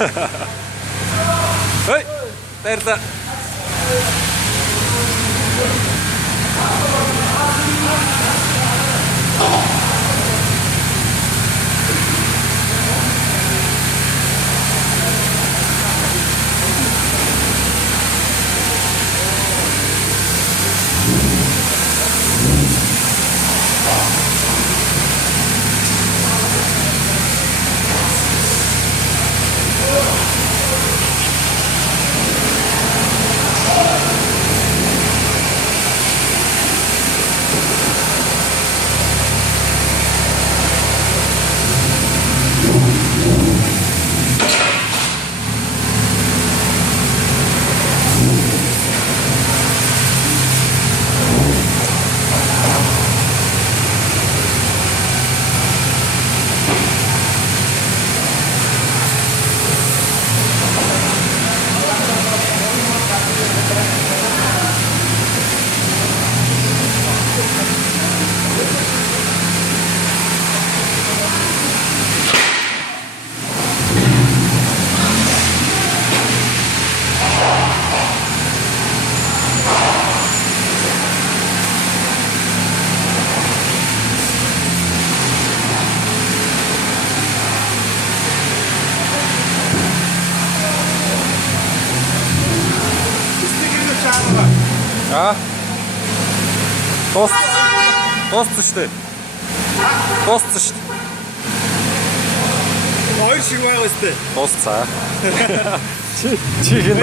Hei! Terta! А? Тост шүү дээ. Тост шүү дээ. Хоёр шиг байгаа үстэй. Тост цаа. Чихэн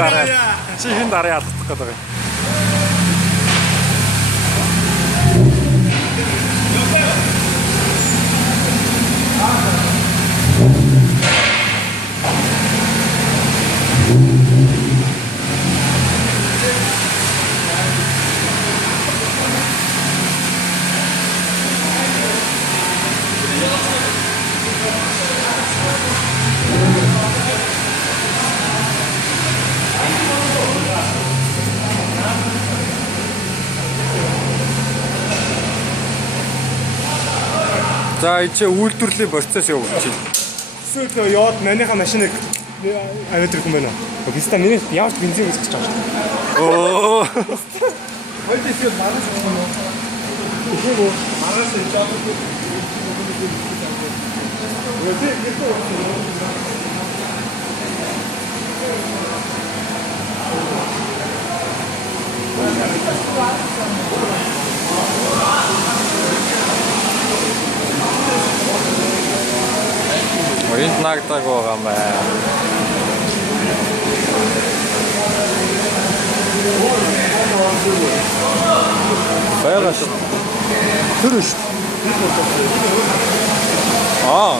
дараа алдах гэдэг юм. За энэ үйлдвэрлэлийн процесс явуулчих. Эсвэл яваад манийха машиныг аваад ирэх юм байна уу? Биста миний явж бензин үзэж байгаа шүү дээ. Оо. Хоёр дэсэл маргааш болох юм уу? Тэгэх үү? Маргааш жаад үү? Энд нагдаг байгаа юм байна. Байгаа шүү. Тэр шүү. Аа.